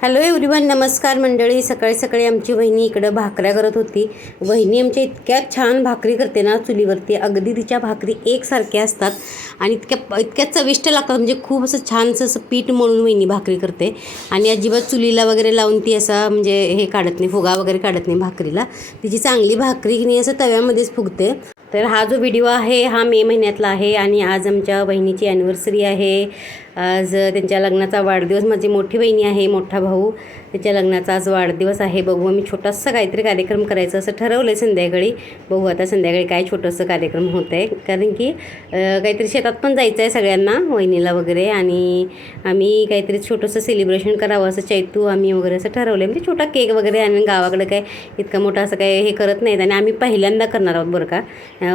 Hello everyone नमस्कार मंडळी. सकाळी सकाळी आमची वहिनी इकडं भाकऱ्या करत होती. वहिनी आमच्या इतक्या छान भाकरी करते ना चुलीवरती. अगदी तिच्या भाकरी एकसारख्या असतात आणि इतक्या इतक्या चविष्ट लागतात. म्हणजे खूप असं छानसं असं पीठ मळून वहिनी भाकरी करते. आणि अजिबात चुलीला वगैरे लावून ती असा म्हणजे हे काढत नाही फुगा वगैरे काढत नाही भाकरीला. तिची चांगली भाकरी की नाही असं तव्यामध्येच फुगते. तर हा जो व्हिडिओ आहे हा मे महिन्यातला आहे आणि आज आमच्या बहिणीची ॲनिव्हर्सरी आहे. आज त्यांच्या लग्नाचा वाढदिवस माझी मोठी बहिणी आहे मोठा भाऊ. त्याच्या लग्नाचा आज वाढदिवस आहे. बघू आम्ही छोटासा काहीतरी कार्यक्रम करायचं असं ठरवलं आहे संध्याकाळी. बघू आता संध्याकाळी काय छोटंसं कार्यक्रम होत आहे कारण की काहीतरी शेतात पण जायचं आहे सगळ्यांना वहिनीला वगैरे. आणि आम्ही काहीतरी छोटंसं सेलिब्रेशन करावं असं चैतू आम्ही वगैरे असं ठरवलं आहे म्हणजे छोटा केक वगैरे आणि गावाकडे काय इतका मोठा असं काय हे करत नाहीत. आणि आम्ही पहिल्यांदा करणार आहोत बरं का.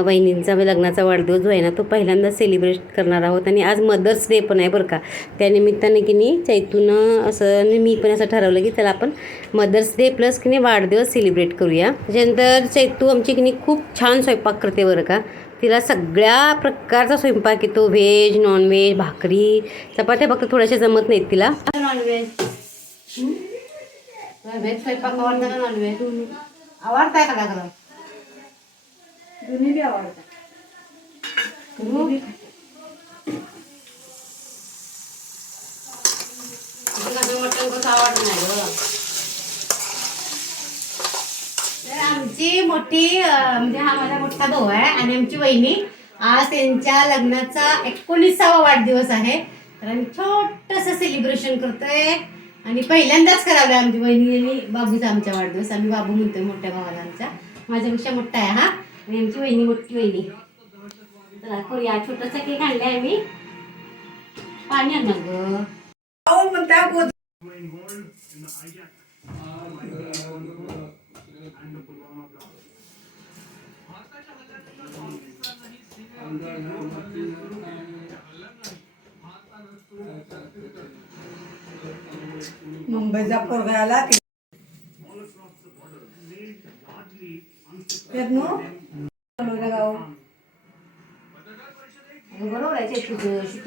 बहिणींचा लग्नाचा वाढदिवस जो आहे ना तो पहिल्यांदा सेलिब्रेट करणार आहोत. आणि आज मदर्स डे पण आहे बरं का. त्यानिमित्ताने की नाही चैतूनं असं मी पण असं ठरवलं की त्याला आपण मदर्स डे प्लस की नाही वाढदिवस सेलिब्रेट करूया. त्याच्यानंतर चैतू आमची की नाही खूप छान स्वयंपाक करते बरं का? तिला सगळ्या प्रकारचा स्वयंपाक येतो व्हेज नॉनव्हेज भाकरी चपात्या फक्त थोड्याशा जमत नाहीत तिला. नॉनव्हेज व्हेज स्वयंपाक आवडतं का नॉनव्हेज आवडताय का दोन्ही बी आवडतात. मटण नाही तर आमची मोठी म्हणजे हा माझा मोठा भाऊ आहे आणि आमची वहिनी. आज त्यांच्या लग्नाचा एकोणीसावा वाढदिवस आहे. तर आम्ही छोटस सेलिब्रेशन करतोय. आणि पहिल्यांदाच करावलं आमची वहिनी. बाबूचा आमचा वाढदिवस. आम्ही बाबू म्हणतोय मोठ्या भावाला आमच्या माझ्यापेक्षा मोठा आहे हा. आणि आमची वहिनी मोठी वहिनी. चला या छोटासा केक आणलाय आम्ही. पाणी आणणार गं. गोद मुंबईचा पोरगा आला की बरोबर आहे ते.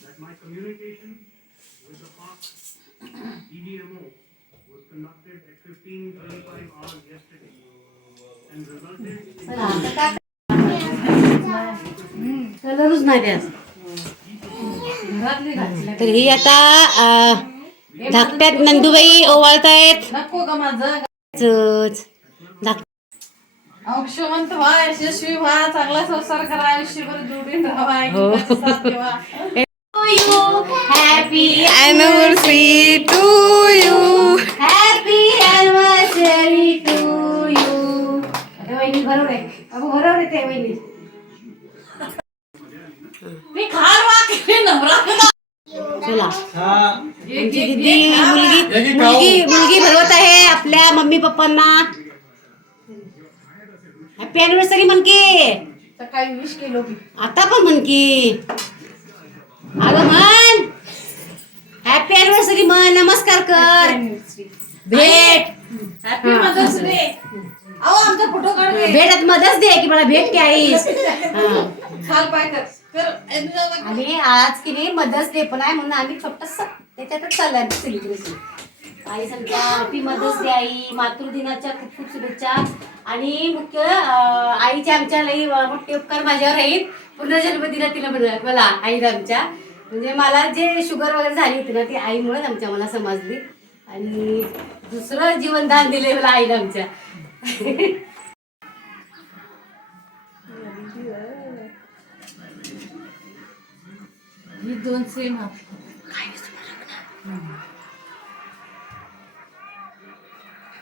That my communication with the Fox EDMO was conducted at 15:35 hours yesterday. And resulted चला, आता काय कलरच नाही द्यास तर ही आता अं, धाकट्यात नंदुबाई ओवाळतायत. नको ग माझं. चच. धाक- औक्षवंत व्हा यशस्वी व्हा चांगला संसार करा आयुष्यभर जोडीन राहा हो. Happy आमची दिदी मुलगी मुलगी मुलगी भरवत आहे आपल्या मम्मी पप्पांना. हॅपी अॅनिव्हर्सरी म्हण की सकाळी विश केलो की आता पण म्हण की अगं म्हण हॅपी अॅनिव्हर्सरी म्हण नमस्कार कर. भेट. हॅपी मदर्स डे अहो आमचा फोटो काढ. भेटत मदच दे की मला भेट की आईस हा. खाल पाय कर. आणि आज की नाही मदर्स डे पण आहे म्हणून आम्ही छोटस त्याच्यातच चाललाय सेलिब्रेशन आई सांगता हॅपी मदर्स डे आई. मातृदिनाच्या खूप खूप शुभेच्छा. आणि मुख्य आईचे आमच्या लई मोठे उपकार माझ्यावर आहेत. पुनर्जन्म दिला तिला मला मला आईला आमच्या. म्हणजे मला जे शुगर वगैरे झाली होती ना ती आईमुळेच आमच्या मला समजली. आणि दुसरं जीवनदान दिले मला आईला आमच्या. ही दोन सेम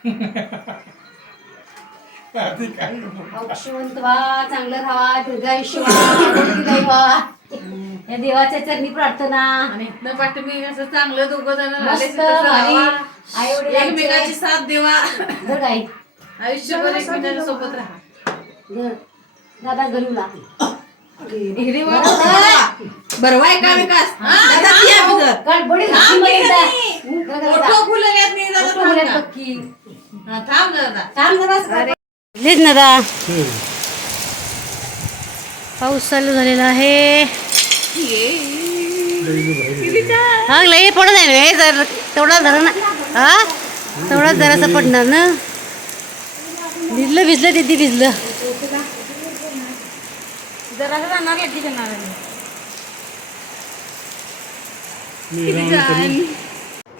चांगलं राहा या देवाच्या चरणी प्रार्थना. आणि इथनं पाठी मी असं चांगलं दोघं जण मस्त भारी. एकमेकाची साथ देवा. आयुष्यभर एकमेकांच्या सोबत राहा. दादा बोलत ना. बघ की. हा, थांब दादा दा पाऊस चालू झालेला आहे. हा लई पडत आहे ना हे जर तेवढा जरा ना हा? तेवढा जरासा पडणार ना. भिजलं भिजलं तिथे भिजलं. जरा जाणार की जाणार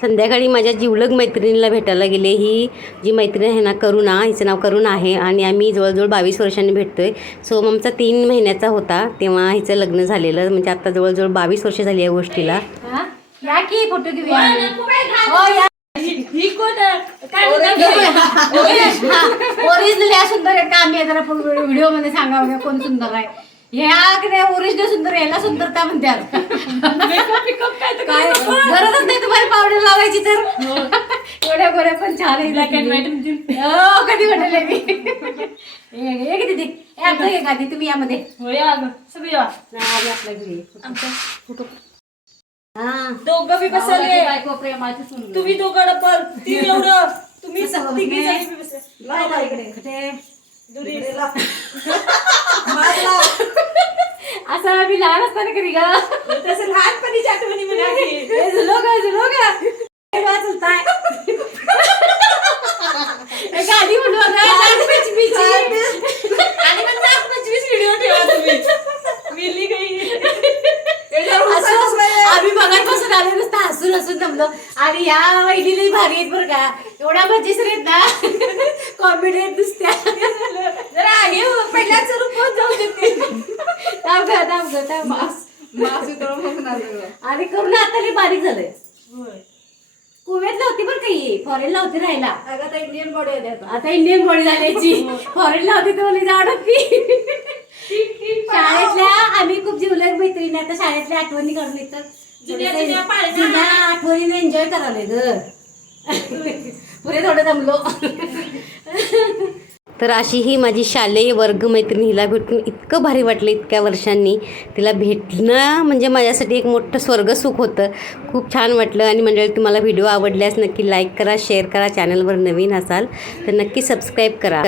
संध्याकाळी माझ्या जिवलग मैत्रिणीला भेटायला गेले. ही जी मैत्रीण आहे ना करुणा हिचं नाव करुणा आहे आणि आम्ही जवळजवळ बावीस वर्षांनी भेटतोय. सो आमचा तीन महिन्याचा होता तेव्हा हिचं लग्न झालेलं. म्हणजे आता जवळजवळ बावीस वर्ष झाली या गोष्टीला. ओरिजिनल या सुंदर आहे का? आम्ही जरा व्हिडिओमध्ये सांगा कोण सुंदर आहे? ह्या की ओरिजिनल सुंदर याला सुंदरता म्हणतात काय गरजच नाही तुम्हाला पावडर लावायची तर. एवढ्या गोऱ्या पण छान आहे हो कधी म्हटले मी? हे हे किती ते हे हे तुम्ही यामध्ये. हा, हा दोघं बी बसले. प्रेमाची तुम्ही दोघं पण तीन एवढं. तुम्ही मी- इकडे कुठे दुरी लाव. माग लाव. असं आम्ही लहान असताना कधी गा? तसं लहानपणीची आठवणी म्हणायची हे झुलो गा गा म्हणू आणि मग व्हिडिओ ठेवा तुम्ही. मिली गई. असं. आम्ही बघायपासून आले नुसतं हसून हसून जमलो आणि या वहिनीलाही भारी आहेत बरं का. एवढ्या मजेशीर आहेत ना. कॉमेडी आहेत नुसत्या. जरा हे मास उतरून बघून आलं आणि करून आता बारीक झालंय. कुवेतला होती बरं काही फॉरेनला होती राहायला. आता इंडियन बॉडी आली आता. इंडियन बॉडी झाल्याची फॉरेनला होती तर मला जाड होती शाळेतल्या आम्ही खूप जीवलग मैत्रिणी आता शाळेतल्या आठवणी काढून येतात आठवणीने एन्जॉय करायला ग पुरे थोडं जमलो. तर अशी ही माझी शालेय वर्ग मैत्रिणी हिला भेटून इतकं भारी वाटलं इतक्या वर्षांनी. तिला भेटणं म्हणजे माझ्यासाठी एक मोठं स्वर्गसुख होतं. खूप छान वाटलं आणि मंडळी तुम्हाला व्हिडिओ आवडल्यास नक्की लाईक करा शेअर करा चॅनलवर नवीन असाल तर नक्की सबस्क्राईब करा.